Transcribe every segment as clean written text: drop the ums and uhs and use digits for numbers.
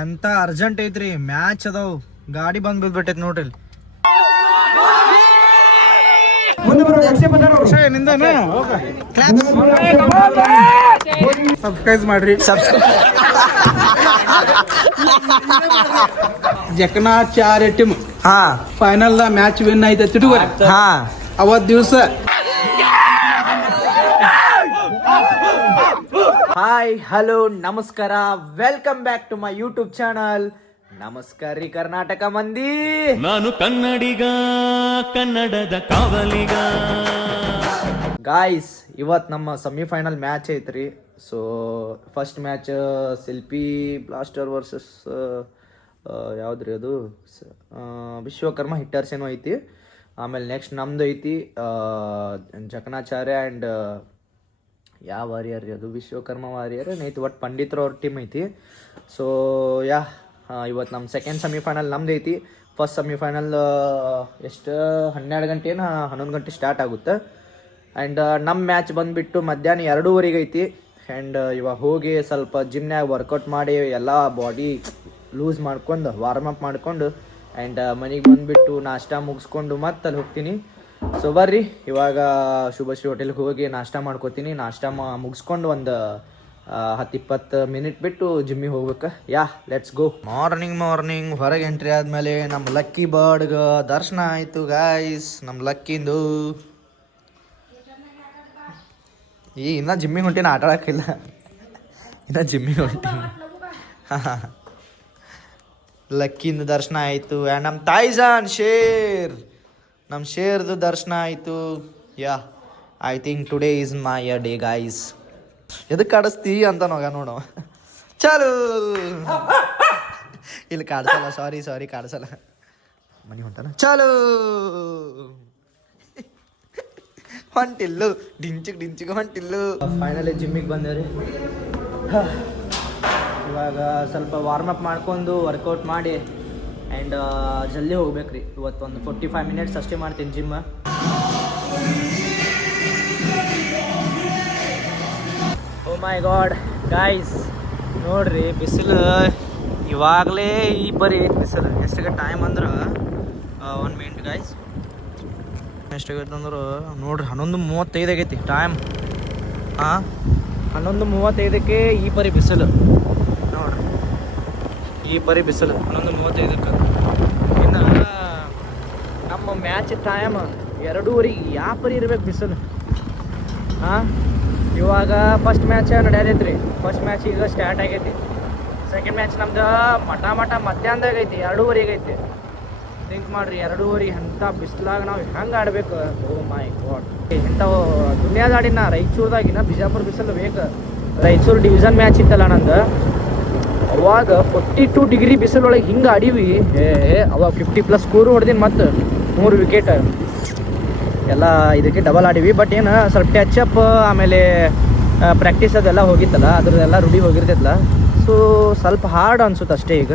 ಎಂತ ಅರ್ಜೆಂಟ್ ಐತ್ರಿ, ಮ್ಯಾಚ್ ಅದಾವ್, ಗಾಡಿ ಬಂದ್ ಬಿದ್ಬಿಟ್ಟೈತಿ ನೋಡ್ರಿ. ಸಬ್ಸ್ಕ್ರೈಬ್ ಮಾಡ್ರಿ. ಜಕನಾ 4 ಟೀಮ್ ಫೈನಲ್ ದ ಮ್ಯಾಚ್ ವಿನ್ ಐತೆ ತಿಳ್ಕೊರಿ. ಅವತ್ ದಿವಸ ಹಾಯ್ ಹಲೋ ನಮಸ್ಕಾರ, welcome back to my YouTube channel. ನಮಸ್ಕಾರ ರೀ ಕರ್ನಾಟಕ ಮಂದಿ. ನಾನು ಕನ್ನಡಿಗ, ಕನ್ನಡದ ಕಾವಲಿಗ. ಗಾಯ್ಸ್, ಇವತ್ತು ನಮ್ಮ ಸೆಮಿಫೈನಲ್ ಮ್ಯಾಚ್ ಐತ್ರಿ. ಸೊ ಫಸ್ಟ್ ಮ್ಯಾಚ್ ಶಿಲ್ಪಿ ಬ್ಲಾಸ್ಟರ್ ವರ್ಸಸ್ ಯಾವ್ದ್ರಿ ಅದು, ವಿಶ್ವಕರ್ಮ ಹಿಟ್ಟರ್ಸ್ ಏನೋ ಐತಿ. ಆಮೇಲೆ ನೆಕ್ಸ್ಟ್ ನಮ್ದು ಐತಿ ಜಕಣಾಚಾರ್ಯ ಆ್ಯಂಡ್ ಯಾವ ವಾರಿಯರ್ ರೀ ಅದು, ವಿಶ್ವಕರ್ಮ ವಾರಿಯರ್ ಐತಿ, ಒಟ್ಟು ಪಂಡಿತ್ರವ್ರ ಟೀಮ್ ಐತಿ. ಸೊ ಇವತ್ತು ನಮ್ಮ ಸೆಕೆಂಡ್ ಸೆಮಿಫೈನಲ್ ನಮ್ದು ಐತಿ. ಫಸ್ಟ್ ಸೆಮಿಫೈನಲ್ ಎಷ್ಟು 12 ಗಂಟೆ 11 ಗಂಟೆ ಸ್ಟಾರ್ಟ್ ಆಗುತ್ತೆ. ಆ್ಯಂಡ್ ನಮ್ಮ ಮ್ಯಾಚ್ ಬಂದುಬಿಟ್ಟು ಮಧ್ಯಾಹ್ನ 2:15 ಐತಿ. ಆ್ಯಂಡ್ ಇವಾಗ ಹೋಗಿ ಸ್ವಲ್ಪ ಜಿಮ್ನ್ಯಾಗ ವರ್ಕೌಟ್ ಮಾಡಿ ಎಲ್ಲ ಬಾಡಿ ಲೂಸ್ ಮಾಡ್ಕೊಂಡು ವಾರ್ಮಪ್ ಮಾಡ್ಕೊಂಡು ಆ್ಯಂಡ್ ಮನೆಗೆ ಬಂದುಬಿಟ್ಟು ನಾಷ್ಟ ಮುಗಿಸ್ಕೊಂಡು ಮತ್ತೆ ಅಲ್ಲಿ ಹೋಗ್ತೀನಿ. ಸೊ ಬರ್ರಿ, ಇವಾಗ ಶುಭಶ್ರೀ ಹೋಟೆಲ್ಗೆ ಹೋಗಿ ನಾಷ್ಟ ಮಾಡ್ಕೋತೀನಿ. ನಾಷ್ಟ ಮುಗಿಸ್ಕೊಂಡು ಒಂದು 10-20 ಮಿನಿಟ್ ಬಿಟ್ಟು ಜಿಮ್ಮಿಗೆ ಹೋಗ್ಬೇಕು. Let's go. ಮಾರ್ನಿಂಗ್ ಹೊರಗೆ ಎಂಟ್ರಿ ಆದಮೇಲೆ ನಮ್ಮ ಲಕ್ಕಿ ಬರ್ಡ್ಗೆ ದರ್ಶನ ಆಯಿತು ಗಾಯ್ಸ್. ನಮ್ಮ ಲಕ್ಕಿಂದು ಇನ್ನೂ ಜಿಮ್ಮಿಗೆ ಹೊಂಟೀನಿ, ಆಟ ಆಡೋಕ್ಕಿಲ್ಲ, ಇನ್ನೂ ಜಿಮ್ಮಿಗೆ ಹೊಂಟೀನಿ. ಲಕ್ಕಿಂದು ದರ್ಶನ ಆಯಿತು. ಆ್ಯಂಡ್ ನಮ್ಮ ತಾಯ್ಜಾನ್ ನಮ್ಮ ಶೇರ್ದು ದರ್ಶನ ಆಯಿತು. I think today is my day guys. ಎದಕ್ಕೆ ಕಾಡಿಸ್ತೀ ಅಂತ ನೋಡು. ಚಾಲು ಇಲ್ಲಿ ಕಾಡಿಸಲ್ಲ, ಸಾರಿ ಕಾಡಿಸಲ್ಲ. ಮನೆ ಹೊಂಟಾನ, ಚಾಲು ಹೊಂಟಿಲ್ಲು, ಡಿಂಚಿಗೆ ಹೊಂಟಿಲ್ಲು. ಫೈನಲಿ ಜಿಮ್ಮಿಗೆ ಬಂದೇವ್ರಿ. ಇವಾಗ ಸ್ವಲ್ಪ ವಾರ್ಮಪ್ ಮಾಡ್ಕೊಂಡು ವರ್ಕೌಟ್ ಮಾಡಿ ಆ್ಯಂಡ್ ಜಲ್ದಿ ಹೋಗ್ಬೇಕು ರೀ. ಇವತ್ತು ಒಂದು 45 ಮಿನಿಟ್ಸ್ ಅಷ್ಟೇ ಮಾಡ್ತೀನಿ gym. O my god guys, ನೋಡ್ರಿ ಬಿಸಿಲು ಇವಾಗಲೇ ಈ ಬರೀ ಐತೆ ಬಿಸಿಲು. ಎಷ್ಟಿಗೆ ಟೈಮ್ ಅಂದ್ರೆ 1 ಮಿನಿಟ್ ಗಾಯ್ಸ್, ಎಷ್ಟಾಗೈತೆ ಅಂದ್ರೆ ನೋಡ್ರಿ 11:35 ಆಗೈತಿ ಟೈಮ್. 11:35ಕ್ಕೆ ಈ ಪರಿ ಬಿಸಿಲು ನೋಡ್ರಿ, ಈ ಪರಿ ಬಿಸಿಲು 11:35ಕ್ಕೆ. ಇನ್ನು ನಮ್ಮ ಮ್ಯಾಚ್ ಟೈಮ್ 2:15 ಯಾವ ಪರಿ ಇರ್ಬೇಕು ಬಿಸಿಲು. ಇವಾಗ ಫಸ್ಟ್ ಮ್ಯಾಚ್ ನಡೆಯತೈತಿ ರೀ. ಫಸ್ಟ್ ಮ್ಯಾಚ್ ಈಗ ಸ್ಟಾರ್ಟ್ ಆಗೈತಿ. ಸೆಕೆಂಡ್ ಮ್ಯಾಚ್ ನಮ್ದು ಮಠ ಮಧ್ಯಾಹ್ನದಾಗ ಐತಿ, 2:15 ಐತಿ. ಥಿಂಕ್ ಮಾಡ್ರಿ, 2:15 ಅಂಥ ಬಿಸಿಲಾಗ ನಾವು ಹೆಂಗೆ ಆಡ್ಬೇಕು. ಓ ಮೈ ಗಾಡ್, ಇಂಥವು ದುನಿಯಾದ ಆಡಿನ ರಾಯಚೂರ್ದಾಗಿನ ಬಿಜಾಪುರ ಬಿಸಿಲು ಬೇಕು. ರಾಯಚೂರು ಡಿವಿಷನ್ ಮ್ಯಾಚ್ ಇತ್ತಲ್ಲ ನಂದು, ಅವಾಗ 42 ಡಿಗ್ರಿ ಬಿಸಿಲೊಳಗೆ ಹಿಂಗೆ ಆಡೀವಿ. ಅವಾಗ 50+ ಸ್ಕೋರು ಹೊಡೆದೀನಿ, ಮತ್ತು 3 ವಿಕೆಟ್ ಎಲ್ಲ ಇದಕ್ಕೆ ಡಬಲ್ ಆಡೀವಿ. ಬಟ್ ಏನು ಸ್ವಲ್ಪ ಟಚಪ್ ಆಮೇಲೆ ಪ್ರಾಕ್ಟೀಸ್ ಅದೆಲ್ಲ ಹೋಗಿತ್ತಲ್ಲ, ಅದ್ರದ್ದೆಲ್ಲ ರೂಢಿ ಹೋಗಿರ್ತೈತಲ್ಲ. ಸೊ ಸ್ವಲ್ಪ ಹಾರ್ಡ್ ಅನ್ಸುತ್ತೆ ಅಷ್ಟೇ. ಈಗ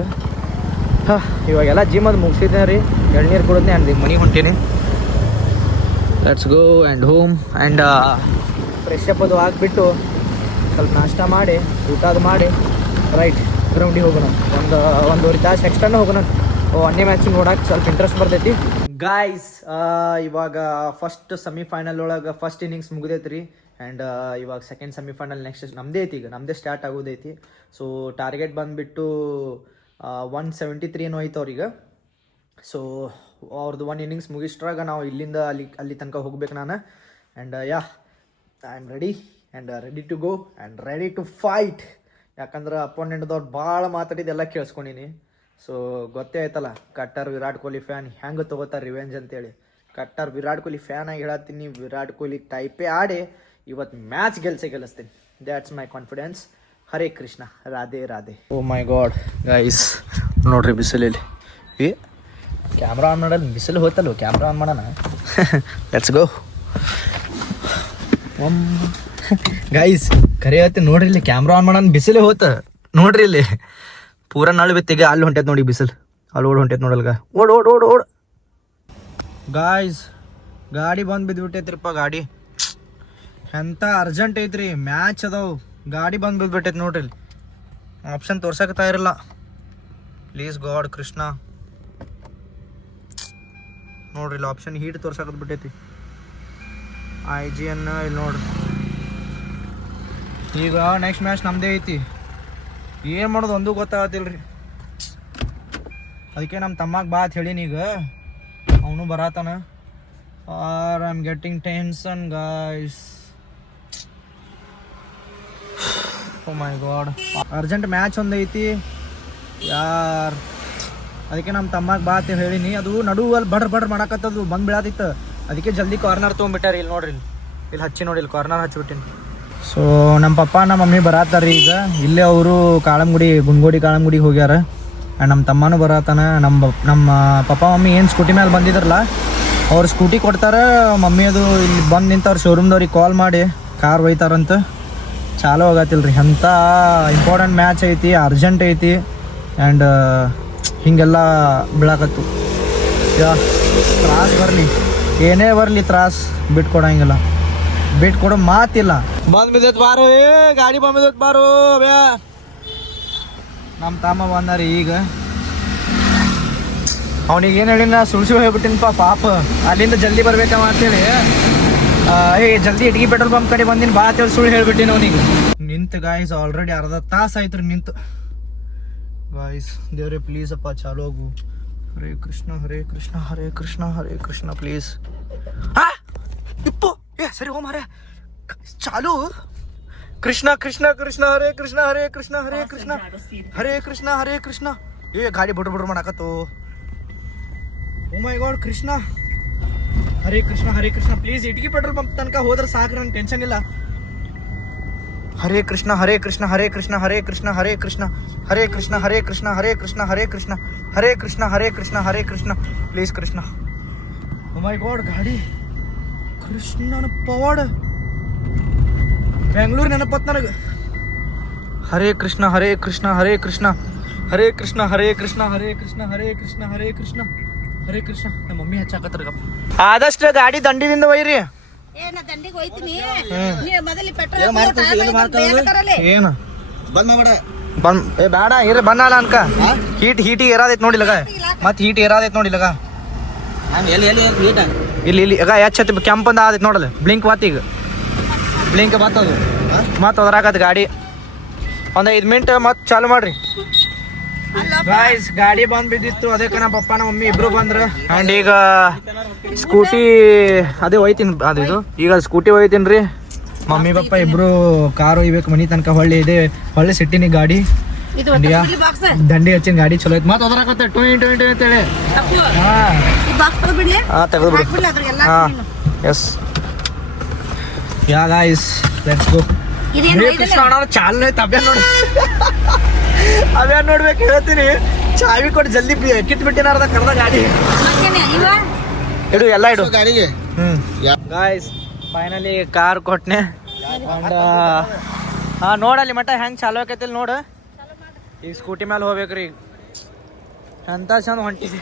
ಇವಾಗೆಲ್ಲ ಜಿಮ್ ಅದು ಮುಗಿಸಿದ್ದೆ ರೀ, ಎಳ್ನೀರು ಕುಡಿದ್ನೆ ಆ್ಯಂಡ್ ಮನೆಗೆ ಹೊಂಟೀನಿ. Let's go and home and fresh up ಅದು ಆಗಿಬಿಟ್ಟು ಸ್ವಲ್ಪ ನಾಷ್ಟ ಮಾಡಿ ಊಟ ಅದು ಮಾಡಿ ರೈಟ್ ಗ್ರೌಂಡಿಗೆ ಹೋಗೋಣ. ಒಂದೂವರೆ ತಾಸು ಎಕ್ಸ್ಟ್ರಾನೇ ಹೋಗೋಣ. ಒಂದೇ ಮ್ಯಾಚ್ ನೋಡೋಕೆ ಸ್ವಲ್ಪ ಇಂಟ್ರೆಸ್ಟ್ ಬರ್ತೈತಿ ಗಾಯ್ಸ್. ಇವಾಗ ಫಸ್ಟ್ ಸೆಮಿಫೈನಲ್ ಒಳಗೆ ಫಸ್ಟ್ ಇನ್ನಿಂಗ್ಸ್ ಮುಗಿದೈತಿ ರೀ. ಆ್ಯಂಡ್ ಇವಾಗ ಸೆಕೆಂಡ್ ಸೆಮಿಫೈನಲ್ ನೆಕ್ಸ್ಟ್ ನಮ್ಮದೇ ಐತಿ. ಈಗ ನಮ್ಮದೇ ಸ್ಟಾರ್ಟ್ ಆಗೋದೈತಿ. ಸೊ ಟಾರ್ಗೆಟ್ ಬಂದುಬಿಟ್ಟು 173 ಏನೋ ಐತೆ ಅವ್ರಿಗೆ. ಸೊ ಅವ್ರದ್ದು 1 ಇನ್ನಿಂಗ್ಸ್ ಮುಗಿಸ್ಟ್ರಾಗ ನಾವು ಇಲ್ಲಿಂದ ಅಲ್ಲಿ ತನಕ ಹೋಗ್ಬೇಕು ನಾನು. And I am ready and ready to go and ready to fight. ಯಾಕಂದ್ರೆ ಅಪೋನೆಂಟ್ದವ್ರು ಭಾಳ ಮಾತಾಡಿದ್ದೆಲ್ಲ ಕೇಳಿಸ್ಕೊಂಡಿನಿ. ಸೊ ಗೊತ್ತೇ ಆಯ್ತಲ್ಲ, ಕಟ್ಟರ್ ವಿರಾಟ್ ಕೊಹ್ಲಿ ಫ್ಯಾನ್ ಹೆಂಗೆ ತೊಗೋತಾರೆ ರಿವೆಂಜ್ ಅಂತೇಳಿ. ಕಟ್ಟರ್ ವಿರಾಟ್ ಕೊಹ್ಲಿ ಫ್ಯಾನ್ ಆಗಿ ಹೇಳತ್ತೀನಿ, ವಿರಾಟ್ ಕೊಹ್ಲಿ ಟೈಪೇ ಆಡಿ ಇವತ್ತು ಮ್ಯಾಚ್ ಗೆಲ್ಲಿಸ್ತೀನಿ. That's my confidence. Hare Krishna, Radhe Radhe. Oh my god guys, ನೋಡ್ರಿ ಬಿಸಿಲಲ್ಲಿ ಕ್ಯಾಮ್ರಾ ಆನ್ ಮಾಡೋದು. ಬಿಸಿಲು ಹೋಯ್ತಲ್ಲ, ಕ್ಯಾಮ್ರಾ ಆನ್ ಮಾಡೋಣ. Let's go guys. ಕರೆ ಹೇಳ್ತೀನಿ ನೋಡ್ರಿ, ಇಲ್ಲಿ ಕ್ಯಾಮ್ರಾ ಆನ್ ಮಾಡೋಣ. ಬಿಸಿಲೇ ಹೋತ ನೋಡ್ರಿ, ಇಲ್ಲಿ ಪೂರ ನಾಳೆ ಬಿತ್ತಿಗೆ ಅಲ್ಲಿ ಹೊಂಟೈತೆ ನೋಡಿ ಬಿಸಿಲು. ಅಲ್ಲಿ ಹೊಂಟೈತೆ ನೋಡಲ್ಗ, ಓಡ್ ಗಾಯ್ಸ್. ಗಾಡಿ ಬಂದು ಬಿದ್ದುಬಿಟ್ಟೈತ್ರಿಪ್ಪ. ಗಾಡಿ ಎಂಥ ಅರ್ಜೆಂಟ್ ಐತ್ರಿ, ಮ್ಯಾಚ್ ಅದಾವು, ಗಾಡಿ ಬಂದು ಬಿದ್ದುಬಿಟ್ಟೈತೆ ನೋಡ್ರಿ. ಆಪ್ಷನ್ ತೋರ್ಸಕ್ತಾ ಇರಲ್ಲ. Please god Krishna. ನೋಡ್ರಿ ಇಲ್ಲಿ ಆಪ್ಷನ್ ಹೀಟ್ ತೋರ್ಸಕತ್ ಬಿಟ್ಟೈತಿ. IGN ಇಲ್ಲಿ ನೋಡ್ರಿ. ಈಗ ನೆಕ್ಸ್ಟ್ ಮ್ಯಾಚ್ ನಮ್ಮದೇ ಐತಿ. ಏನು ಮಾಡೋದು ಒಂದು ಗೊತ್ತಾಗತ್ತಿಲ್ರಿ. ಅದಕ್ಕೆ ನಮ್ಮ ತಮ್ಮಗೆ ಬಾ ಅಂತ ಹೇಳೀನಿ. ಈಗ ಅವನು ಬರತಾನ. I am getting tension guys. Oh my god, urgent match ಒಂದು ಐತಿ ಯಾರ್. ಅದಕ್ಕೆ ನಮ್ಮ ತಮ್ಮಗೆ ಬಾ ಅಂತ ಹೇಳೀನಿ. ಅದು ನಡುವಲ್ಲಿ ಬಡ್ರ್ ಮಾಡಕತ್ತದು ಬಂದು ಬೀಳಾತಿತ್ತು. ಅದಕ್ಕೆ ಜಲ್ದಿ ಕಾರ್ನರ್ ತೊಗೊಂಬಿಟ್ಟಾರ. ಇಲ್ಲಿ ನೋಡ್ರಿ, ಇಲ್ಲಿ ಹಚ್ಚಿ ನೋಡಿ, ಇಲ್ಲಿ ಕಾರ್ನರ್ ಹಚ್ಚಿಬಿಟ್ಟಿನಿ. ಸೊ ನಮ್ಮ ಪಪ್ಪ ನಮ್ಮ ಮಮ್ಮಿ ಬರತ್ತಾರ ಈಗ. ಇಲ್ಲೇ ಅವರು ಗುಂಡ್ಗೋಡಿ ಕಾಳಂಗುಡಿಗೆ ಹೋಗ್ಯಾರ. ನಮ್ಮ ತಮ್ಮನೂ ಬರತ್ತಾನ. ನಮ್ಮ ಪಪ್ಪ ಮಮ್ಮಿ ಏನು ಸ್ಕೂಟಿ ಮೇಲೆ ಬಂದಿದ್ರಲ್ಲ, ಅವ್ರು ಸ್ಕೂಟಿ ಕೊಡ್ತಾರೆ. ಮಮ್ಮಿ ಅದು ಇಲ್ಲಿ ಬಂದು ನಿಂತವ್ರು ಶೋರೂಮ್ದವ್ರಿಗೆ ಕಾಲ್ ಮಾಡಿ ಕಾರ್ ಒಯ್ತಾರಂತ. ಚಾಲೂ ಆಗತ್ತಿಲ್ರಿ. ಅಂಥ ಇಂಪಾರ್ಟೆಂಟ್ ಮ್ಯಾಚ್ ಐತಿ, ಅರ್ಜೆಂಟ್ ಐತಿ. ಆ್ಯಂಡ್ ಹೀಗೆಲ್ಲ ಬೀಳಾಕತ್ತು. ತ್ರಾಸ್ ಬರಲಿ, ಏನೇ ಬರಲಿ ತ್ರಾಸ್ ಬಿಟ್ಕೊಡಂಗಿಲ್ಲ, ಬಿಟ್ಕೊಡೋ ಮಾತಿಲ್ಲ. ಬಂದ್ ಬಿದ್ದೈತ್ ಬಾರೋ, ಗಾಡಿ ಬಂದ್ ಬಿದ್ದೈತ್ ಬಾರೋ ಬ್ಯಾ. ನಮ್ಮ ತಮ್ಮ ಬಂದಾರಿ ಈಗ. ಅವನಿಗೆ ಏನು ಹೇಳಿ ನಾ ಸುಳ್ಸಿ ಹೋಗ್ಬಿಟ್ಟಿನಪ್ಪ ಪಾಪ. ಅಲ್ಲಿಂದ ಜಲ್ದಿ ಬರ್ಬೇಕವ ಅಂತೇಳಿ ಜಲ್ದಿ ಇಟ್ಗಿ ಪೆಟ್ರೋಲ್ ಪಂಪ್ ಕಡೆ ಬಂದಿನಿ ಬಾ ಅಂತೇಳಿ ಸುಳ್ಳು ಹೇಳ್ಬಿಟ್ಟಿನಿ ಅವನಿಗೆ. ನಿಂತು ಗಾಯ್ಸ್ ಆಲ್ರೆಡಿ ಅರ್ಧ ತಾಸು ಆಯ್ತು ರೀ ನಿಂತು. ಗಾಯ್ಸ್ ದೇವ್ರೆ ಪ್ಲೀಸ್ ಅಪ್ಪ ಚಾಲು ಹೋಗು. ಹರೇ ಕೃಷ್ಣ ಹರೇ ಕೃಷ್ಣ ಹರೇ ಕೃಷ್ಣ ಹರೇ ಕೃಷ್ಣ ಪ್ಲೀಸ್. ಇಪ್ಪು ಸರಿ ಹೋಮ್ ಹರೇ ಚಾಲು. ಕೃಷ್ಣ ಕೃಷ್ಣ ಕೃಷ್ಣ ಹರೇ ಕೃಷ್ಣ ಹರೇ ಕೃಷ್ಣ ಹರೇ ಕೃಷ್ಣ ಹರೇ ಕೃಷ್ಣ ಹರೇ ಕೃಷ್ಣ. ಗಾಡಿ ಬಡ್ರು ಮಾಡಾಕತ್ತು. Oh my god, Krishna Hare Krishna Hare Krishna please. Itagi petrol pump ತನಕ ಹೋದ್ರೆ ಸಾಕು, ನನ್ ಟೆನ್ಷನ್ ಇಲ್ಲ. Hare Krishna Hare Krishna Hare Krishna Hare Krishna Hare Krishna Hare Krishna Hare Krishna Hare Krishna Hare Krishna Hare Krishna Hare Krishna Hare Krishna please Krishna. Oh my god, ಗಾಡಿ ಕೃಷ್ಣನ ಪವಾಡ ಬೆಂಗಳೂರು ನೆನಪತ್ ನನಗೆ. ಹರೇ ಕೃಷ್ಣ ಹರೇ ಕೃಷ್ಣ ಹರೇ ಕೃಷ್ಣ ಹರೇ ಕೃಷ್ಣ ಹರೇ ಕೃಷ್ಣ ಹರೇ ಕೃಷ್ಣ ಹರೇ ಕೃಷ್ಣ ಹರೇ ಕೃಷ್ಣ ಹರೇ ಕೃಷ್ಣ. ನಮ್ಮ ಮಮ್ಮಿ ಹಚ್ಚಾಕತ್ತಾರ. ಆದಷ್ಟು ಗಾಡಿ ದಂಡಿದಿಂದ ಒಯ್ರಿ. ಏನ ದಂಡಿಗೆ ಹೋಯ್ತೀನಿ ಮೊದಲು ಏನು ಬೇಡ ಇರ ಬನ್ನಲ್ಲ ಅನ್ಕ. ಹೀಟಿಗೆ ಏರಾದೈತ್ ನೋಡಿಲ್ಲಗ, ಮತ್ತೆ ಹೀಟ್ ಏರಾದೈತ್ ನೋಡಿಲ್ಲಗ. ಇಲ್ಲಿ ಇಲ್ಲಿ ಈಗ ಹೆಚ್ಚು ಕೆಂಪಂದ ಆದೈತ್ ನೋಡಲ್ಲ. ಬ್ಲಿಂಕ್ ಮಾತು ಈಗ ಬ್ಲಿಂಕ್ ಬರ್ತದು. ಮತ್ತೆ ಅದ್ರಾಗತ್ ಗಾಡಿ. ಒಂದು 5 ಮಿನಿಟ್ ಮತ್ತೆ ಚಾಲು ಮಾಡ್ರಿ. ಗಾಯ್ಸ್ ಗಾಡಿ ಬಂದ್ ಬಿದ್ದಿತ್ತು, ಅದಕ್ಕೆ ನಮ್ಮ ಪಪ್ಪ ನಮ್ಮ ಮಮ್ಮಿ ಇಬ್ರು ಬಂದ್ರು. ಆ್ಯಂಡ್ ಈಗ ಸ್ಕೂಟಿ ಅದೇ ಒಯ್ತೀನಿ. ಅದು ಇದು ಈಗ ಸ್ಕೂಟಿ ಒಯ್ತೀನಿ ರೀ. ಮಮ್ಮಿ ಪಪ್ಪ ಇಬ್ರು ಕಾರ್ ಒಯ್ಬೇಕು ಮನಿ ತನಕ. ಹೊಳ್ಳಿ ಸಿಟ್ಟಿನಿ ಗಾಡಿ ದಂಡಿ ಹಚ್ಚಿನ ಗಾಡಿ ಚಲೋ ಐತಿ. ಮತ್ತೆ ಅದ್ರಾಗತ್ತೆ ಟೊಯ್ ಟೊಯ್ ಟೊಯ್ ಅಂತೇಳಿ. ಹಾಂ ತೆಗೆದ್ಬಿಡಿ. ಹಾಂ yes ya guys let's go. Krishna ಚಾಲು ಐತೆ. ಅವ್ಯಾನ್ ನೋಡ್ಬೇಕು ಹೇಳ್ತೀನಿ. ಚಾವಿ ಕೊಟ್ಟು ಜಲ್ದಿ ಕಿತ್ಬಿಟ್ಟಿನ ಅರ್ಧ ಕರ್ದ ಗಾಡಿ. ಇಡು ಎಲ್ಲ ಇಡು ಗಾಡಿಗೆ. ಗಾಯ್ಸ್ ಫೈನಲಿ ಕಾರ್ ಕೊಟ್ನೆ. ಅಂಡ್ ನೋಡಲ್ಲಿ ಮಟ್ಟ ಹೆಂಗೆ ಚಾಲು ಆಕೈತಿಲ್ ನೋಡು. ಈಗ ಸ್ಕೂಟಿ ಮೇಲೆ ಹೋಗ್ಬೇಕ್ರಿ. ಅಂತ ಚಂದ ಹೊಂಟಿದೆ.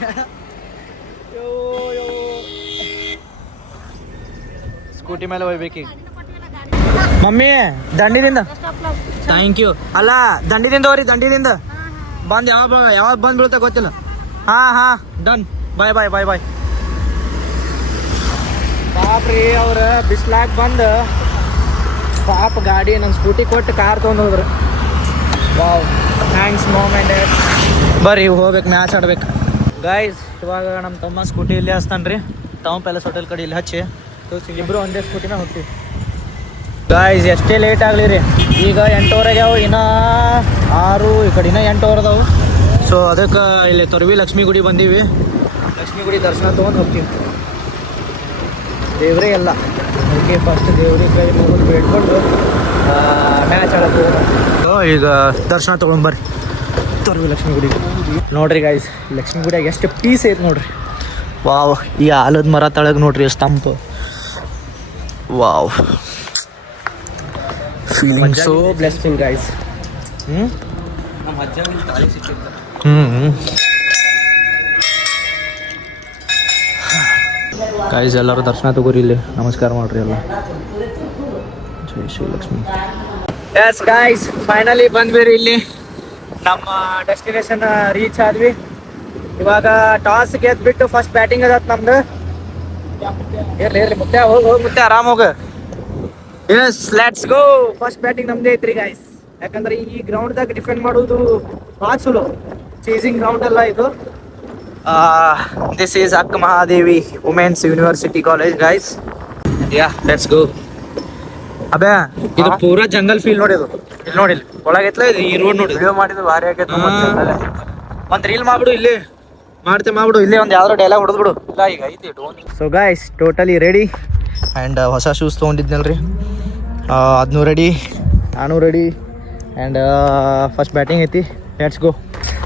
ಸ್ಕೂಟಿ ಮೇಲೆ ಹೋಗ್ಬೇಕೀಗ. ಮಮ್ಮಿ ದಂಡಿದಿಂದ ಥ್ಯಾಂಕ್ ಯು. ಅಲ್ಲ ದಂಡಿದಿಂದ ಹೋಗ್ರಿ, ದಂಡಿದಿಂದ ಬಂದು ಯಾವಾಗ ಬಂದು ಬೀಳುತ್ತೆ ಗೊತ್ತಿಲ್ಲ. ಹಾಂ ಡನ್. ಬಾಯ್ ಬಾಯ್ ಬಾಯ್ ಬಾಯ್. ಪಾಪ್ರಿ ಅವ್ರ ಬಿಸ್ಲಾಕ್ ಬಂದು ಪಾಪ ಗಾಡಿ ನನ್ನ ಸ್ಕೂಟಿ ಕೊಟ್ಟು ಕಾರ್ ತೊಗೊಂಡು ಹೋದ್ರು. Wow thanks ma'am and dad. ಬರ್ರಿ ಹೋಗ್ಬೇಕು, ಮ್ಯಾಚ್ ಆಡ್ಬೇಕು. ಗಾಯ್ಸ್ ಇವಾಗ ನಮ್ಮ ತಮ್ಮ ಸ್ಕೂಟಿ ಇಲ್ಲೇ ಹಚ್ತಾನೆ ರೀ. ತಮ್ಮ ಪ್ಯಾಲೇಸ್ ಹೋಟೆಲ್ ಕಡೆ ಇಲ್ಲಿ ಹಚ್ಚಿ ಇಬ್ಬರು ಒಂದೇ ಸ್ಕೂಟಿನ ಹೋಗ್ತೀವಿ. ಗಾಯ್ಸ್ ಎಷ್ಟೇ ಲೇಟ್ ಆಗಲಿ ರೀ, ಈಗ 8:15 ಆಗ್ಯಾವ. ಇನ್ನೂ 6 ಈ ಕಡೆ ಇನ್ನೂ 8 ಅದಾವು. ಸೊ ಅದಕ್ಕೆ ಇಲ್ಲಿ ತೊರವಿ ಲಕ್ಷ್ಮೀ ಗುಡಿ ಬಂದೀವಿ. ಲಕ್ಷ್ಮೀ ಗುಡಿ ದರ್ಶನ ತೊಗೊಂಡು ಹೋಗ್ತೀವಿ. ದೇವರೇ ಎಲ್ಲ ಅದಕ್ಕೆ ಫಸ್ಟ್ ದೇವ್ರಿಗೆ ಕೈ ಮುಗಿದು ಬೇಡ್ಕೊಂಡು ಮ್ಯಾಚ್ ಆಡೋದು. ಈಗ ದರ್ಶನ ತೊಗೊಂಬರ್ರಿ ತೊರವಿ ಲಕ್ಷ್ಮೀ ಗುಡಿಗೆ. ನೋಡ್ರಿ ಗಾಯ್ಸ್ ಲಕ್ಷ್ಮೀ ಗುಡಿಯಾಗ ಎಷ್ಟು ಪೀಸ್ ಐತೆ ನೋಡ್ರಿ. ವಾವ್ ಈ ಆಲದ ಮರ ತಳಗೆ ನೋಡ್ರಿ ಎಷ್ಟು ತಂಪು. Wow feeling so blessing guys. Guys ಎಲ್ಲರೂ ದರ್ಶನ ತಗೋರಿ, ಇಲ್ಲಿ ನಮಸ್ಕಾರ ಮಾಡ್ರಿ ಎಲ್ಲ. ಜೈ Shri Lakshmi. Yes guys finally ಬಂದ್ವಿ ರೀ ಇಲ್ಲಿ ನಮ್ಮ ಡೆಸ್ಟಿನೇಷನ್ ರೀಚ್ ಆದ್ವಿ. ಇವಾಗ ಟಾಸ್ ಗೆದ್ಬಿಟ್ಟು ಫಸ್ಟ್ ಬ್ಯಾಟಿಂಗ್ ಅದತ್ ನಮ್ದು. ಇರ್ಲಿ ಮುತ್ತೆ ಹೋಗಿ ಮುತ್ತೆ ಆರಾಮ್ ಹೋಗ. Yes let's go. First batting ನಮ್ದೇ ಐತ್ರಿ ಗೈಸ್. ಯಾಕಂದ್ರೆ ಈ ಗ್ರೌಂಡ್ದಾಗ ಡಿಫೆಂಡ್ ಮಾಡೋದು ಭಾಳ ಚಲೋ. ಚೇಸಿಂಗ್ ಗ್ರೌಂಡ್ ಅಲ್ಲ ಇದು. This is Akka Mahadevi women's university college guys. Yeah let's go. ಅಬೇ ಇದು ಪೂರಾ ಜಂಗಲ್ ಫೀಲ್ ನೋಡಿದು. ಇಲ್ಲಿ ನೋಡಿ, ಒಳಗೈತ್ಲ ಇದು ಈ ರೋಡ್ ನೋಡಿ. ವಿಡಿಯೋ ಮಾಡಿದ್ದು ಭಾರಿ ಆಗೈತೆ. ಒಂದ್ ರೀಲ್ ಮಾಡ್ಬಿಡು, ಇಲ್ಲಿ ಮಾಡ್ಬಿಡು. ಇಲ್ಲಿ ಒಂದು ಯಾವ್ದೋ ಡೈಲಾಗ್ ಹೊಡೆದ್ಬಿಡು. ಇಲ್ಲ ಈಗ ಐತಿ. So guys totally ready. And ಹೊಸ ಶೂಸ್ ತೊಗೊಂಡಿದ್ನಲ್ರಿ, ಅದನ್ನೂ ರೆಡಿ, ನಾನು ರೆಡಿ. ಆ್ಯಂಡ್ ಫಸ್ಟ್ ಬ್ಯಾಟಿಂಗ್ ಐತಿ. Let's go.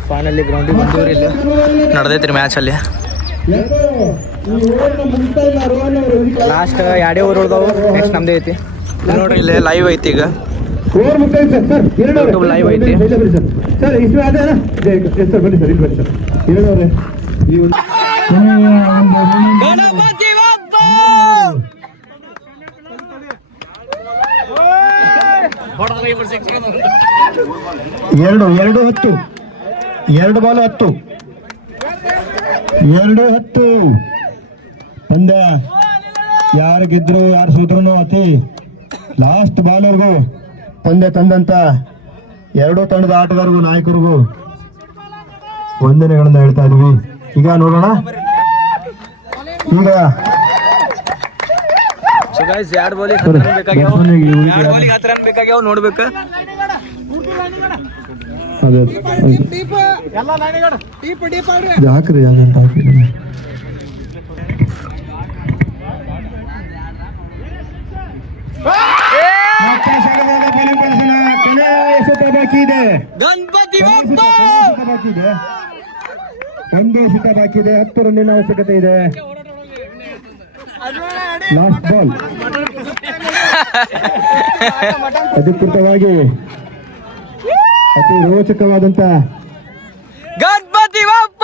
ಫೈನಲಿ ಗ್ರೌಂಡಿಗೆ ಬಂದಿವ್ರಿ. ಇಲ್ಲಿ ನಡೆದೈತ್ರಿ ಮ್ಯಾಚ್. ಅಲ್ಲಿ ಲಾಸ್ಟ್ 2 ಓವರ್ ಉಳ್ದವು. ನೆಕ್ಸ್ಟ್ ನಮ್ದೇ ಐತಿ. ನೋಡ್ರಿ ಇಲ್ಲೇ ಲೈವ್ ಐತಿ. ಈಗ ಯೂಟ್ಯೂಬ್ ಲೈವ್ ಐತಿ. ಎರಡು 10, 2 ಬಾಲ್ 10, 2-10 ಪಂದ್ಯ. ಯಾರು ಗೆದ್ರು ಯಾರು ಸೋತ್ರು ಅತಿ ಲಾಸ್ಟ್ ಬಾಲ್ವರೆಗೂ ಪಂದ್ಯ ತಂದಂತ 2 ತಂಡದ ಆಟಗಾರರಿಗೂ ನಾಯಕರಿಗೂ ವಂದನೆಗಳನ್ನ ಹೇಳ್ತಾ ಇದ್ವಿ. ಈಗ ನೋಡೋಣ. ಈಗ ನೋಡ್ಬೇಕು. ಹಾಕ್ರಿ ಬಾಕಿ ಇದೆ. ಒಂದು ಎಸೆತ ಬಾಕಿ ಇದೆ. 10 ರನ್ನಿನ ಅವಶ್ಯಕತೆ ಇದೆ. Last ball. ಅಧಿಕೃತವಾಗಿ ಅತಿ ರೋಚಕವಾದಂತ ಗಣಪತಿ ಬಪ್ಪ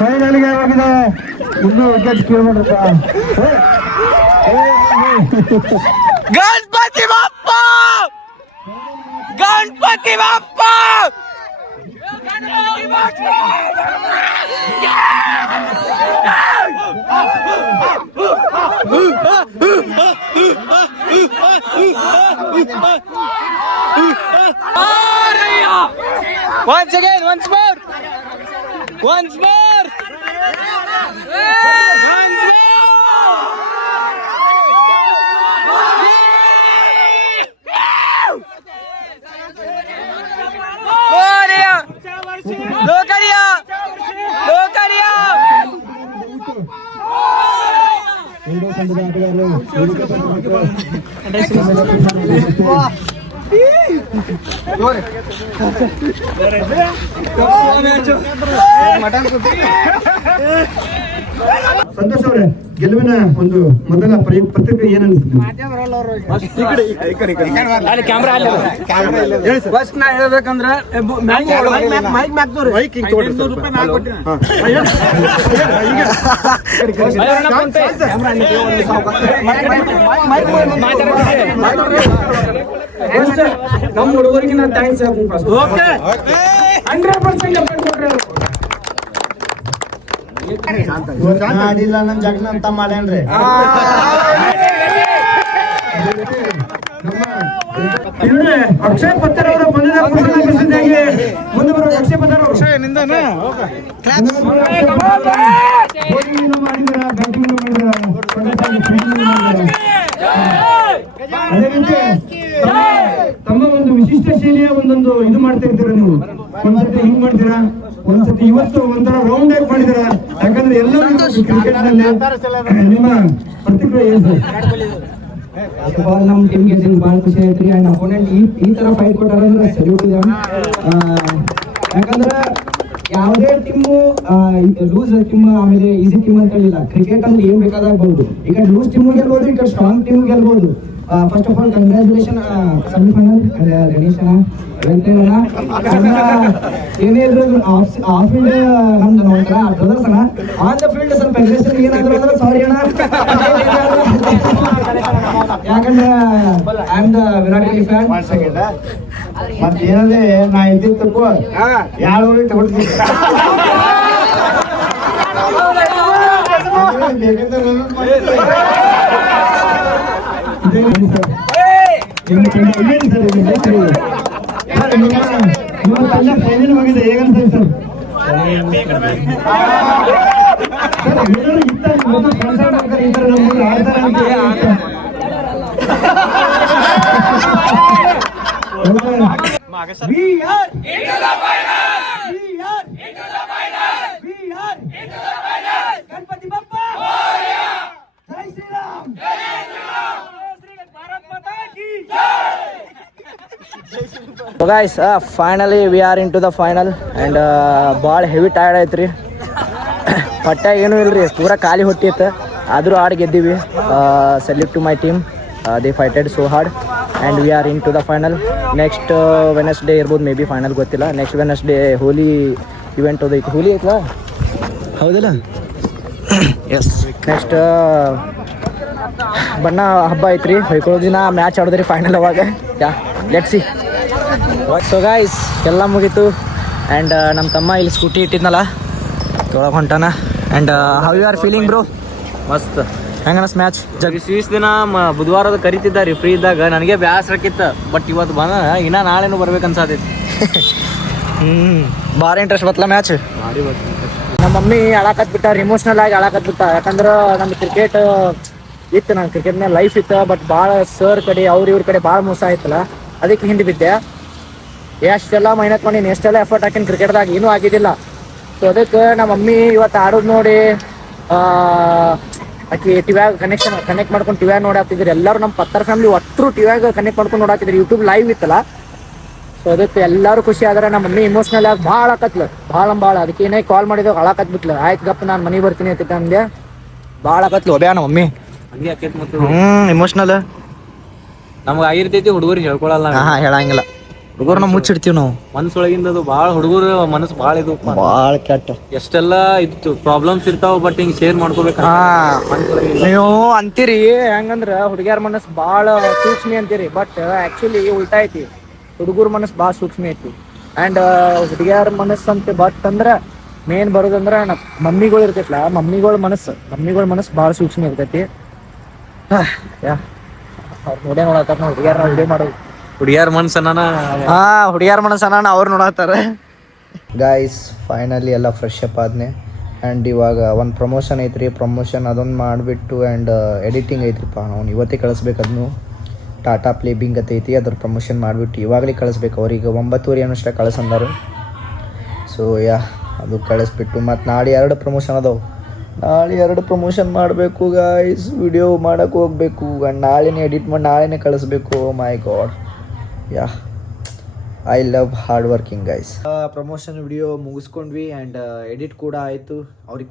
ಫೈನಲ್ಗೆ ಹೋಗಿದೆ. ಇನ್ನೂ ವಿಕೆಟ್ ಕೇಳ್ಬಿಡ್ರ. ಗಣಪತಿ ಬಪ್ಪ, ಗಣಪತಿ ಬಪ್ಪ. Once again, once more. Once more. Once more. Moria. Lokaria. Lokaria. ಎರಡೂ ತಂಡದ ಆಟಗಾರರು ಸಂತೋಷ್ ಅವರೇ, ಗೆಲುವಿನ ಒಂದು ಮೊದಲ ಪ್ರತಿಕ್ರಿಯೆ ಏನನ್ನಿಸ್ತು? ಫಸ್ಟ್ ನಾ ಹೇಳ್ಬೇಕಂದ್ರೆ ನಮ್ಮ ಹುಡುಗರಿಗೆ ನಾನು ಥ್ಯಾಂಕ್ಸ್ ಹೇಳ್ತೀನಿ. ಫಸ್ಟ್ ಓಕೆ 100% ಕೊಟ್ರೆ ಮಾಡಿಲ್ಲ ನಮ್ ಜಗನ್ ಅಂತ ಮಾಡೇನ್ರಿ. ಅಕ್ಷಯ್ ಪತ್ತರ್ ಅವರ ಬಂದಿದ್ದ ಮುಂದೆ ಬರೋ ಅಕ್ಷಯ್ ಪತ್ತರ್ ಅವರು ತಮ್ಮ ಒಂದು ವಿಶಿಷ್ಟ ಶೈಲಿಯ ಒಂದೊಂದು ಇದು ಮಾಡ್ತಾ ಇರ್ತೀರ ನೀವು. ಒಂದ್ಸತಿ ಹಿಂಗ್ ಮಾಡ್ತೀರಾ, ಒಂದ್ಸತಿ ಇವತ್ತು ಒಂಥರ ರೌಂಡ್ ಆಗಿ ಮಾಡಿದಾರ. ಯಾಕಂದ್ರೆ ಎಲ್ಲರೂ ಕ್ರಿಕೆಟ್ ನಲ್ಲಿ ನಿಮ್ಮ ಪ್ರತಿಕ್ರಿಯೆ ಏನು ಸರ್? ನಮ್ಮ ಟೀಮ್ ಗೆದ್ದಿನ ಭಾಳ ಖುಷಿ ಆಯ್ತ್ರಿ. ಅಂಡ್ ಅಪೋನೆಂಟ್ ಈ ತರ ಫೈಟ್ ಕೊಟ್ಟಾರಂದ್ರೆ ಸಲ್ಯೂಟ್ ಇದೆ. ಯಾಕಂದ್ರೆ ಯಾವುದೇ ಟೀಮು ಲೂಸ್ ಟೀಮ್ ಆಮೇಲೆ ಈಸಿ ಟೀಮ್ ಅಂತ ಹೇಳಿಲ್ಲ. ಕ್ರಿಕೆಟ್ ಅಂದ್ರೆ ಏನ್ ಬೇಕಾದಾಗಬಹುದು. ಈಗ ಲೂಸ್ ಟೀಮ್ ಗೆಲ್ಬಹುದು, ಈಗ ಸ್ಟ್ರಾಂಗ್ ಟೀಮ್ ಗೆಲ್ಬಹುದು. First of all congratulation semifinal Ganesh ಅಣ್ಣ ವೆಂಕಟಣ್ಣ ಏನೇ ಇದ್ರು ಆಫ್ ಫೀಲ್ಡ್ ನಮ್ದು ನೋಡ್ತಾರ ಬ್ರದರ್ಸ್ ಅಣ್ಣ ಆನ್ ದ ಫೀಲ್ಡ್ ಸ್ವಲ್ಪ ಅಗ್ರೆಷನ್ ಏನಾದ್ರು ಅಂದ್ರೆ ಸಾರಿ ಅಣ್ಣ ಯಾಕಂದ್ರೆ I am the Virat Kohli fan. ಮತ್ತೆ ಏನಂದ್ರೆ ನಾ ಇದ್ದಿದ್ದಕ್ಕೂ 2 ಓವರ್ ಹೊಡ್ತೀನಿ. ಫೈನಲ್ ಹೋಗಿದೆ ಹೇಗನ್ಸರಿ ಸರ್? ಈ ತರ ನಮ್ಗೆ ಆಡ್ತಾರೆ ಅಂತ ಗಣಪತಿ ಬಪ್ಪ ಜೈ Shriram so guys finally we are into the final and ಭಾಳ ಹೆವಿ ಟಯರ್ಡ್ ಐತ್ರಿ. ಹೊಟ್ಟೆ ಏನೂ ಇಲ್ರಿ, ಪೂರಾ ಖಾಲಿ ಹೊಟ್ಟಿತ್ತು, ಆದರೂ ಆಡಿ ಗೆದ್ದೀವಿ. Salute to my team, they fighted so hard and we are into the final. Next Wednesday ಇರ್ಬೋದು, ಮೇ ಬಿ ಫೈನಲ್ ಗೊತ್ತಿಲ್ಲ. ನೆಕ್ಸ್ಟ್ ವೆನಸ್ಡೇ ಹೋಲಿ ಇವೆಂಟ್ ಹೋದೈತಿ. ಹೋಲಿ ಐತಲ್ಲ, ಹೌದಲ್ಲ? ಎಸ್. ನೆಕ್ಸ್ಟ್ ಬಣ್ಣ ಹಬ್ಬ ಐತ್ರಿ, ಹೊಯ್ಕೊಳ್ಳೋ ದಿನ ಮ್ಯಾಚ್ ಆಡೋದ್ರಿ ಫೈನಲ್. ಅವಾಗ yeah let's see. So guys ಎಲ್ಲ ಮುಗೀತು ಆ್ಯಂಡ್ ನಮ್ಮ ತಮ್ಮ ಇಲ್ಲಿ ಸ್ಕೂಟಿ ಇಟ್ಟಿದ್ನಲ್ಲ ತೊಳಗೆ ಹೊಂಟಾನ. And how you are feeling bro? ಮಸ್ತ್. ಹೆಂಗನಸ್ ಮ್ಯಾಚ್? ಸ್ವೀಸ್ ದಿನ ಬುಧವಾರದ ಕರಿತಿದ್ದಾರೆ ಫ್ರೀ ಇದ್ದಾಗ, ನನಗೆ ಬ್ಯಾಸರಕ್ಕಿತ್ತು. ಬಟ್ ಇವತ್ತು ಬಂದ ಇನ್ನ ನಾಳೆನೂ ಬರ್ಬೇಕನ್ಸಾತೈತಿ. ಭಾಳ ಇಂಟ್ರೆಸ್ಟ್ ಬತ್ತಲ್ಲ ಮ್ಯಾಚ್. ಭಾರಿ ಬರ್ತೈತಿ. ನಮ್ಮ ಮಮ್ಮಿ ಅಳಾಕತ್ ಬಿಟ್ಟ, ಇಮೋಷ್ನಲ್ ಆಗಿ ಅಳಾಕತ್ ಬಿಟ್ಟ. ಯಾಕಂದ್ರೆ ನಮ್ಮ ಕ್ರಿಕೆಟ್ ಇತ್ತು, ನನ್ನ ಕ್ರಿಕೆಟ್ ಮೇಲೆ ಲೈಫ್ ಇತ್ತು. ಬಟ್ ಭಾಳ ಸರ್ ಕಡೆ ಇವ್ರ ಕಡೆ ಭಾಳ ಮೋಸ ಆಯ್ತಲ್ಲ, ಅದಕ್ಕೆ ಹಿಂದೆ ಬಿದ್ದೆ. ಎಷ್ಟೆಲ್ಲ ಮೆಹನತ್ ಮಾಡೀನಿ, ಎಷ್ಟೆಲ್ಲ ಎಫರ್ಟ್ ಹಾಕಿನ ಕ್ರಿಕೆಟ್ದಾಗ, ಏನೂ ಆಗಿದ್ದಿಲ್ಲ. ಸೊ ಅದಕ್ಕೆ ನಮ್ಮ ಮಮ್ಮಿ ಇವತ್ತು ಆಡೋದು ನೋಡಿ ಆಕಿ ಟಿವ್ಯಾಗ ಕನೆಕ್ಟ್ ಮಾಡ್ಕೊಂಡು ಟಿವ್ಯಾಗ ನೋಡಾತಿದ್ರು. ಎಲ್ಲರೂ ನಮ್ಮ ಪತ್ತರ ಫ್ಯಾಮಿಲಿ ಒಟ್ಟರು ಟಿವ್ಯಾಗ ಕನೆಕ್ಟ್ ಮಾಡ್ಕೊಂಡು ನೋಡಾತಿದ್ರು. ಯೂಟ್ಯೂಬ್ ಲೈವ್ ಇತ್ತಲ್ಲ, ಸೊ ಅದಕ್ಕೆ ಎಲ್ಲರೂ ಖುಷಿ ಆದ್ರೆ ನಮ್ಮ ಮಮ್ಮಿ ಇಮೋಷ್ನಲ್ ಆಗಿ ಭಾಳ ಆಕತ್ಲು, ಭಾಳ. ಅದಕ್ಕೆ ಏನೇ ಕಾಲ್ ಮಾಡಿದಾಗ ಅಳಾಕತ್ಬಿಟ್ಲು. ಆಯ್ತು ಗಪ್ಪ ನಾನು ಮನೆಗೆ ಬರ್ತೀನಿ ಅಂತ ಅಂದೆ. ಭಾಳ ಆಕತ್ಲು ಒಬ್ಯಾ ನಮ್ಮ ಮಮ್ಮಿ. ಹಂಗೆ ಆಕೈತಿ. ಮತ್ತು ಇಮೋಷ್ನಲ್ ನಮ್ಗೆ ಆಗಿರ್ತೈತಿ, ಹುಡುಗರಿಗೆ ಹೇಳ್ಕೊಳಲ್ಲ. ಹೇಳಂಗಿಲ್ಲ, ಹುಡುಗರು ನಾವು ಮುಚ್ಚಿಡ್ತೀವಿ ನಾವು ಮನಸ್ಸೊಳಗಿಂದ. ಅದು ಭಾಳ ಹುಡುಗರು ಮನಸ್ಸು ಭಾಳ ಇದು, ಭಾಳ ಕೆಟ್ಟ. ಎಷ್ಟೆಲ್ಲ ಇತ್ತು ಪ್ರಾಬ್ಲಮ್ಸ್ ಇರ್ತಾವ, ಬಟ್ ಹಿಂಗೆ ಶೇರ್ ಮಾಡ್ಕೋಬೇಕು. ನೀವು ಅಂತೀರಿ ಹೆಂಗಂದ್ರ ಹುಡುಗಿಯರ ಮನಸ್ಸು ಭಾಳ ಸೂಕ್ಷ್ಮಿ ಅಂತೀರಿ, ಬಟ್ ಆಕ್ಚುಲಿ ಉಲ್ಟಾ ಐತಿ. ಹುಡುಗರ ಮನಸ್ಸು ಭಾಳ ಸೂಕ್ಷ್ಮಿ ಐತಿ ಆ್ಯಂಡ್ ಹುಡುಗಿಯರ ಮನಸ್ಸು ಅಂತ ಬಟ್ ಅಂದ್ರೆ ಮೇನ್ ಬರೋದಂದ್ರೆ ಮಮ್ಮಿಗಳು ಇರ್ತೈತಲ್ಲ, ಮಮ್ಮಿಗಳ ಮನಸ್ಸು ಭಾಳ ಸೂಕ್ಷ್ಮ ಇರ್ತೈತಿ. ಅವ್ರು ನೋಡೇ ನೋಡತ್ತಾರ ನಾವು ಹುಡುಗಿಯರ ವಿಡಿಯೋ ಮಾಡೋದು. ಹುಡುಗಿಯರ ಮನಸ್ಸನ್ನ ಹುಡುಗಿಯರ ಮನಸ್ಸನ್ನ ಅವ್ರು ನೋಡತ್ತಾರ. ಗಾಯ್ಸ್ ಫೈನಲಿ ಎಲ್ಲ ಫ್ರೆಶ್ ಅಪ್ ಆದ್ನೆ ಆ್ಯಂಡ್ ಇವಾಗ ಒಂದು ಪ್ರಮೋಷನ್ ಐತ್ರಿ. ಪ್ರಮೋಷನ್ ಅದೊಂದು ಮಾಡಿಬಿಟ್ಟು ಆ್ಯಂಡ್ ಎಡಿಟಿಂಗ್ ಐತ್ರಿಪ್ಪ, ಅವ್ನು ಇವತ್ತೇ ಕಳಿಸ್ಬೇಕು. ಅದನ್ನು ಟಾಟಾ ಪ್ಲೇ ಬಿಂಗ್ ಐತಿ, ಅದ್ರ ಪ್ರಮೋಷನ್ ಮಾಡಿಬಿಟ್ಟು ಇವಾಗಲೇ ಕಳಿಸ್ಬೇಕು. ಅವ್ರಿಗೆ 9:30 ಅನ್ನೋಷ್ಟ ಕಳಿಸಂದರು. ಸೊ ಅದು ಕಳಿಸ್ಬಿಟ್ಟು ಮತ್ತು ನಾಳೆ 2 ಪ್ರಮೋಷನ್ ಅದಾವೆ. ನಾಳೆ 2 ಪ್ರಮೋಷನ್ ಮಾಡಬೇಕು ಗಾಯ್ಸ್. ವಿಡಿಯೋ ಮಾಡೋಕ್ಕೆ ಹೋಗ್ಬೇಕು ಆ್ಯಂಡ್ ನಾಳೆನೇ ಎಡಿಟ್ ಮಾಡಿ ನಾಳೆನೇ ಕಳಿಸ್ಬೇಕು. My god, I love hard working guys. Promotion video ಮುಗಿಸ್ಕೊಂಡ್ವಿ ಆ್ಯಂಡ್ ಎಡಿಟ್ ಕೂಡ ಆಯಿತು. ಅವ್ರಿಗೆ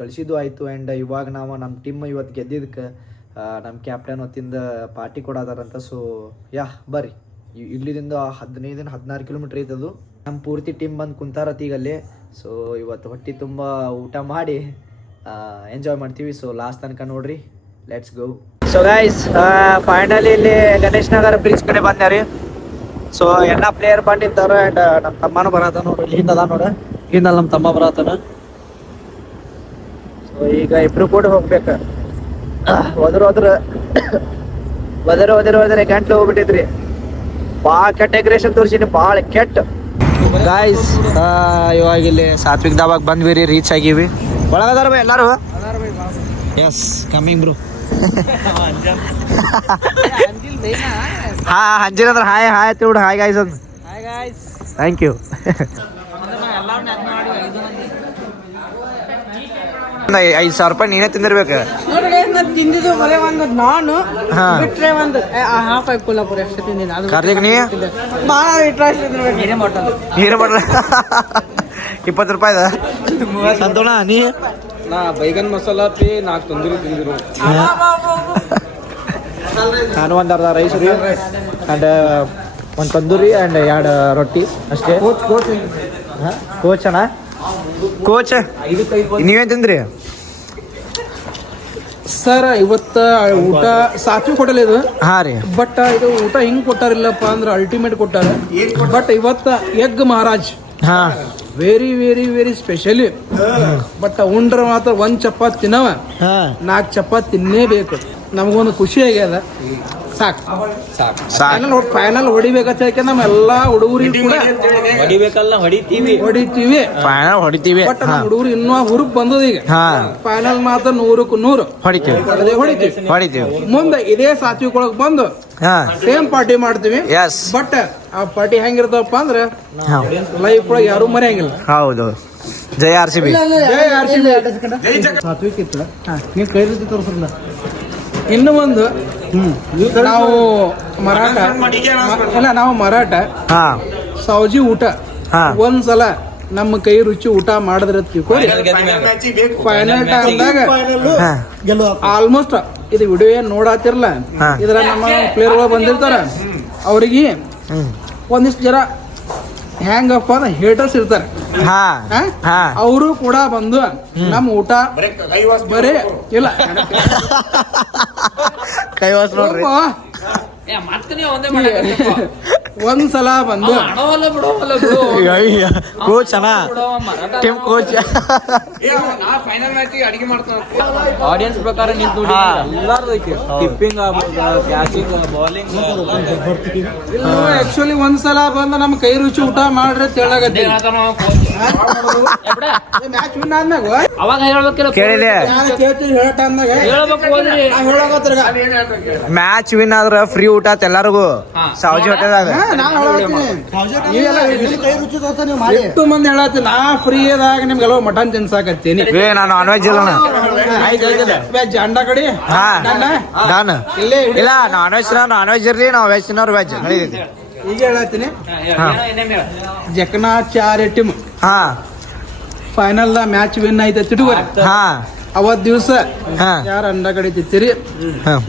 ಕಳಿಸಿದ್ದು ಆಯಿತು. ಆ್ಯಂಡ್ ಇವಾಗ ನಾವು ನಮ್ಮ ಟೀಮ್ ಇವತ್ತು ಗೆದ್ದಿದ್ದಕ್ಕೆ ನಮ್ಮ ಕ್ಯಾಪ್ಟನ್ ಹೊತ್ತಿಂದ ಪಾರ್ಟಿ ಕೊಡೋದಾರಂತ. ಸೊ ಬರ್ರಿ, ಇಲ್ಲಿಂದ 15-16 ಕಿಲೋಮೀಟ್ರ್ ಐತದು. ನಮ್ಮ ಪೂರ್ತಿ ಟೀಮ್ ಬಂದು ಕುಂತಾರತ್ತೀಗಲ್ಲಿ. ಸೊ ಇವತ್ತು ಹೊಟ್ಟೆ ತುಂಬ ಊಟ ಮಾಡಿ ಎಂಜಾಯ್ ಮಾಡ್ತೀವಿ. ಸೊ ಲಾಸ್ಟ್ ತನಕ ನೋಡ್ರಿ, let's go. So guys finally ಇಲ್ಲಿ ಗಣೇಶ್ ನಗರ ಬ್ರಿಡ್ಜ್ ಕಡೆ ಬಂದ್ಯಾರಿ. ಸೊ ಎಲ್ಲ ಪ್ಲೇಯರ್ ಬಂದಿದ್ದಾರೆ ಆ್ಯಂಡ್ ನಮ್ಮ ತಮ್ಮನೂ ಬರತ್ತ ನೋಡ್ರಿ. ಇಲ್ಲಿಂದ ಅದ ನೋಡ, ಇಲ್ಲಿಂದ ನಮ್ಮ ತಮ್ಮ ಬರತ್ತಾನ. ಸೊ ಈಗ ಇಬ್ರು ಕೂಡ ಹೋಗ್ಬೇಕು. ಹೋದ್ರೆ ಗಂಟ್ಲು ಹೋಗ್ಬಿಟ್ಟಿದ್ರಿ. ಭಾಳ ಕೆಟ್ಟ ಅಗ್ರೆಷನ್ ತೋರಿಸಿನಿ, ಭಾಳ ಕೆಟ್ಟ ಗಾಯ್ಸ್. ಇವಾಗ ಇಲ್ಲಿ ಸಾತ್ವಿಕ್ ದಾಬಾಗ್ ಬಂದ್ವಿ ರೀ, ರೀಚ್ ಆಗೀವಿ. ಒಳಗದಾರ ಬೈ ಎಲ್ಲಾರು? Yes, coming bro. ಹಂಜಿನ ಅಂದ್ರೆ ಹಾಯ್ ಹಾಯ್ ತಿಳ್ಬಿಡು. ಹಾಯ್ ಗಾಯ್ಸ್ ಅಂದ್. Thank you. ₹5,000 ನೀನೇ ತಿಂದಿರ್ಬೇಕು. ತಿಂದಿದ್ದು ಬರೀ ಒಂದು ನಾನು ಬಿಟ್ರೆ ಒಂದು ಹಾಫ್ ಐ ಕೊಲ್ಲಾಪುರ ಅಷ್ಟೇ ತಿಂದಿನಿ. ಅದು ಕಾರ್ತಿಕ್ ನೀ ಭಾಳ ಇಂಟ್ರೆಸ್ಟ್ ನೀರೇ ಬಟ್ಲ ₹20 ಸಂತೋಣ. ನೀ ನಾ ಬೈಗನ್ ಮಸಾಲಾ ಪಿ 4 ತಂದೂರಿ ತಿಂದಿರು. ನಾನು ಒಂದು ಅರ್ಧ ರೈಸ್ ರೀ ಆ್ಯಂಡ್ ಒಂದು ತಂದೂರಿ ಆ್ಯಂಡ್ 2 ರೊಟ್ಟಿ ಅಷ್ಟೇ. ಕೋಚ್ ಅಣ್ಣ, ಕೋಚ್ ನೀವೇನು ತಿಂದ್ರಿ? ಸರ್ ಇವತ್ತ ಊಟ ಸಾತ್ವಿಕ್ ಹೋಟೆಲ್ ಇದು. ಹಾಂ ರೀ. ಬಟ್ ಇದು ಊಟ ಹಿಂಗ್ ಕೊಟ್ಟಾರಿಲ್ಲಪ್ಪ ಅಂದ್ರೆ ಅಲ್ಟಿಮೇಟ್ ಕೊಟ್ಟಾರ. ಬಟ್ ಇವತ್ತ ಎಗ್ ಮಹಾರಾಜ್ ಹಾಂ very very very specially. But ಉಂಡ್ರ ಮಾತ್ರ 1 ಚಪಾತಿ ತಿನ್ನವ, ಹಾಂ 4 ಚಪಾತಿ ತಿನ್ನೇಬೇಕು. ನಮಗೊಂದು ಖುಷಿ ಆಗ್ಯದ. ಸಾಕು ಫೈನಲ್ ಹೊಡಿಬೇಕಂತ ಹೇಳಿ ನಮ್ಮೆಲ್ಲ ಹುಡುಗರಿಗೆ ಕೂಡ ಹೊಡಿತೀವಿ. ಫೈನಲ್ ಹೊಡಿತೀವಿ. ಬಟ್ ನಮ್ಮ ಹುಡುಗರು ಇನ್ನೂ ಹುರುಪ್ ಬಂದದ ಈಗ. ಫೈನಲ್ ಮಾತ್ರ 100ಕ್ಕೆ 100 ಹೊಡಿತೀವಿ. ಮುಂದೆ ಇದೇ ಸಾತ್ವಿಕ್ ಒಳಗ್ ಬಂದು ಸೇಮ್ ಪಾರ್ಟಿ ಮಾಡ್ತೀವಿ. ಬಟ್ ಆ ಪಾರ್ಟಿ ಹೆಂಗಿರ್ತಾವಪ್ಪ ಅಂದ್ರೆ ಲೈಫ್ ಒಳಗೆ ಯಾರು ಮರೆಯಂಗಿಲ್ಲ. ಹೌದು. ಜೈ ಆರ್ ಸಿ ಬಿ. ಸಾತ್ವಿಕ್ ಇತ್ತು ನೀವು ಕೈ ರೀತಿ ತೋರಿಸಲ್ಲ. ಇನ್ನು ಒಂದು ನಾವು ಮರಾಠ ಸೌಜಿ ಊಟ ಒಂದ್ಸಲ ನಮ್ಮ ಕೈ ರುಚಿ ಊಟ ಮಾಡಿದ್ರೆ ತಿಳ್ಕೊರಿ. ಫೈನಲ್ ಟೈಮ್ದಾಗ ಆಲ್ಮೋಸ್ಟ್ ಇದು ವಿಡಿಯೋ ಏನ್ ನೋಡಾತಿರ್ಲ, ಇದ್ರ ನಮ್ಮ ಪ್ಲೇಯರ್ ಗಳು ಬಂದಿರ್ತಾರ, ಅವ್ರಿಗೆ ಒಂದಿಷ್ಟು ಜನ ಹೆಂಗಪ್ಪ ಅಂದ್ರೆ ಹೇಟರ್ಸ್ ಇರ್ತಾರೆ. ಅವರು ಕೂಡ ಬಂದು ನಮ್ಮ ಊಟ ಬರೇ ಇಲ್ಲ ಕೈವಾಸ್ ನೋಡ್ರಿ ಒಂದ್ಸಲ ಬಂದು ಕೋಚ್ ಅಣ್ಣ, ಟೀಮ್ ಕೋಚ್ ಆಡಿಯನ್ಸ್ ಪ್ರಕಾರ ನಿಂತು ಟಿಪ್ಪಿಂಗ್ ಕ್ಯಾಚಿಂಗ್ ಬೌಲಿಂಗ್ ಆಕ್ಚುಲಿ ಒಂದ್ಸಲ ಬಂದು ನಮ್ಮ ಕೈ ರುಚಿ ಊಟ ಮಾಡ್ರಿ ಹೇಳಾಗತ್ತೆ. ಮ್ಯಾಚ್ ವಿನ್ ಆದ್ಮ್ಯಾಗ ಅವಾಗ ಹೇಳ್ಬೇಕಿಲ್ಲ, ಕೇಳಿದೆ ಹೇಳಕತ್ತಿರ ಮ್ಯಾಚ್ ವಿನ್ ಆದ್ರ ಫ್ರೀ ಊಟ ಎಲ್ಲರಿಗೂ ಸಾವಜಿ ಹೋಟೆಲ್ದಾಗ. ಎಷ್ಟು ಮಂದಿ ಹೇಳತ್ತಿ ನಾ ಫ್ರೀ ಆದಾಗ ನಿಮ್ಗೆಲ್ಲ ಮಟನ್ ತಿನ್ಸಾಕತ್ತೀನಿ. ನಾನು ನಾನ್ ವೆಜ್ ಇಲ್ಲ, ವೆಜ್ ಅಂಡ ಕಡಿ ಡನ್ ಇಲ್ಲ. ನಾನ್ ವೆಜ್ ಇರ್ಲಿ, ನಾವು ವೆಜ್ ತಿನ್ನೋರು ವೆಜ್ ನಡೀತೈತಿ. ಈಗ ಹೇಳತ್ತೀನಿ ಜಕನಾಚಾರ್ಯ ಟೀಮ್ ಫೈನಲ್ ಮ್ಯಾಚ್ ವಿನ್ ಐತೆ ತಿಟ್ಕೋರಿ. ಅವತ್ ದಿವಸ ಯಾರು ಅಂಡ ಕಡೆ ತಿತ್ತೀರಿ,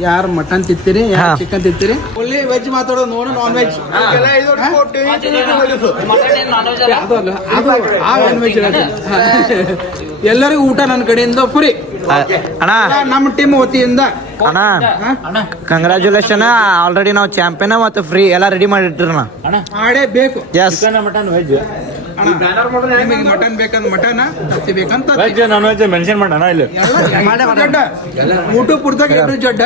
ಯಾರು ಮಟನ್ ತಿತ್ತೀರಿ, ಯಾರು ಚಿಕನ್ ತಿತ್ತೀರಿ. ಒಳ್ಳೆ ವೆಜ್ ಮಾತಾಡೋದು ನೋಡು, ನಾನ್ ವೆಜ್ ಎಲ್ಲರಿಗೂ ಊಟ ನನ್ನ ಕಡೆಯಿಂದ ಫ್ರೀ ಅಣ್ಣ. ನಮ್ಮ ಟೀಮ್ ವತಿಯಿಂದ ಅಣ್ಣ ಕಂಗ್ರಾಚುಲೇಷನ್, ಆಲ್ರೆಡಿ ನಾವು ಚಾಂಪಿಯನ್ ಮತ್ತು ಫ್ರೀ ಎಲ್ಲ ರೆಡಿ ಮಾಡಿಟ್ರಣ್ಣ. ಮಾಡೇ ಬೇಕು. ಮಟನ್ ವೆಜ್ ನಿಮಗೆ ಮಟನ್ ಬೇಕಂದ್ರೆ ಮಟನ್, ತತ್ತಿ ಬೇಕಂತ ನಾನ್ ವೆಜ್ ಮೆನ್ಷನ್ ಮಾಡೋಣ ಇಲ್ಲಿ. ಊಟ ಪುರ್ತಾಗ ಜಡ್ಡ.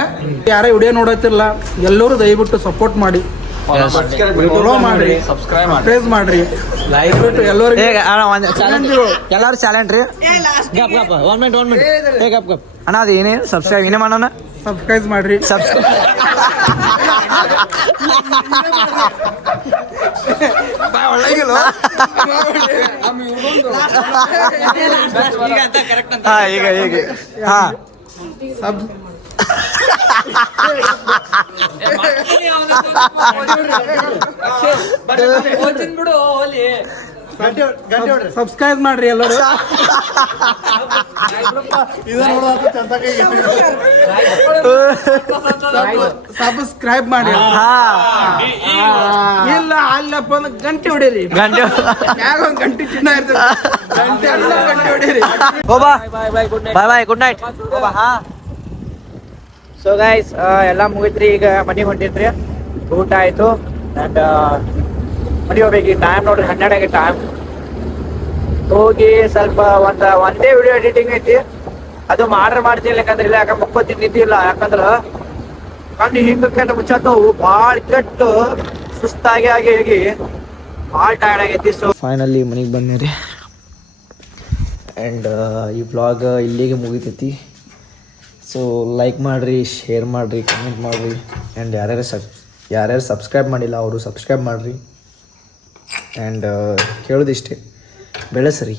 ಯಾರೇ ವಿಡಿಯೋ ನೋಡತ್ತಿರಲ್ಲ, ಎಲ್ಲರೂ ದಯವಿಟ್ಟು ಸಪೋರ್ಟ್ ಮಾಡಿ, ಫಾಲೋ ಮಾಡ್ರಿ, ಸಬ್ಸ್ಕ್ರೈಬ್ ಮಾಡ್ರಿ. ಎಲ್ಲರೂ ಚಾಲೆಂಟ್ ರೀ. ಅಣ್ಣ ಅದು ಏನೇನು ಸಬ್ಸ್ಕ್ರೈಬ್ ಏನೇ ಮಾಡೋಣ, ಸಬ್ಸ್ಕ್ರೈಬ್ ಮಾಡ್ರಿ. ಈಗ ಹಾ ಸಬ್ಸ್ಕ್ರೈಬ್ ಮಾಡ್ರಿ ಎಲ್ಲರೂ. ಸಬ್ಸ್ಕ್ರೈಬ್ ಮಾಡಿ. ಇಲ್ಲ ಅಲ್ಲಪ್ಪ ಅಂದ್ರೆ ಗಂಟೆ ಹೊಡೀರಿ, ಯಾಗೊಂದು ಗಂಟೆ ಚಿನ್ನ ಇರ್ತದೆ, ಗಂಟೆ ಹೊಡೀರಿ. Bye good night. So guys ಎಲ್ಲ ಮುಗಿತ್ರಿ, ಈಗ ಮನೆಗೆ ಹೊಂಟಿದ್ರಿ, ಊಟ ಆಯ್ತು ಆ್ಯಂಡ್ ಮನೆಗೆ ಹೋಗ್ಬೇಕು. ಟೈಮ್ ನೋಡ್ರಿ 12 ಆಗಿ ಟೈಮ್. ಹೋಗಿ ಸ್ವಲ್ಪ ಒಂದೇ ವಿಡಿಯೋ ಎಡಿಟಿಂಗ್ ಐತಿ, ಅದು ಮಾಡ್ತೀನಿ. ಯಾಕಂದ್ರೆ ಇಲ್ಲ, ಯಾಕಂದ್ರೆ ಮುಕ್ಕೋತಿ ನಿಂತಿಲ್ಲ, ಯಾಕಂದ್ರೆ ಕಣ್ಣು ಹಿಂಗಕ್ಕೆ ಮುಚ್ಚತ್ತವು ಭಾಳ ಕೆಟ್ಟು ಸುಸ್ತಾಗಿ ಆಗಿ ಭಾಳ ಟೈರ್ಡ್ ಆಗೈತಿ. ಸೊ ಫೈನಲಿ ಮನೆಗೆ ಬಂದಿರಿ ಆ್ಯಂಡ್ ಈ ವ್ಲಾಗ್ ಇಲ್ಲಿಗೆ ಮುಗಿತೈತಿ. ಸೊ ಲೈಕ್ ಮಾಡಿರಿ, ಶೇರ್ ಮಾಡಿರಿ, ಕಮೆಂಟ್ ಮಾಡಿರಿ ಆ್ಯಂಡ್ ಯಾರ್ಯಾರು ಸಬ್ಸ್ಕ್ರೈಬ್ ಮಾಡಿಲ್ಲ ಅವರು ಸಬ್ಸ್ಕ್ರೈಬ್ ಮಾಡಿರಿ. ಆ್ಯಂಡ್ ಕೇಳೋದಿಷ್ಟೇ, ಬೆಳೆಸ್ರಿ,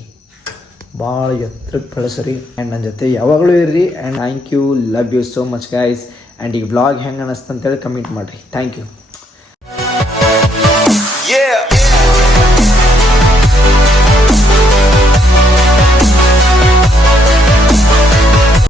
ಭಾಳ ಎತ್ತರಕ್ಕೆ ಬೆಳೆಸ್ರಿ ಆ್ಯಂಡ್ ನನ್ನ ಜೊತೆ ಯಾವಾಗಲೂ ಇರ್ರಿ. And thank you, love you so much guys. And ಈ ವ್ಲಾಗ್ ಹೆಂಗೆ ಅನ್ನಿಸ್ತು ಅಂತೇಳಿ ಕಮೆಂಟ್ ಮಾಡಿರಿ. Thank you.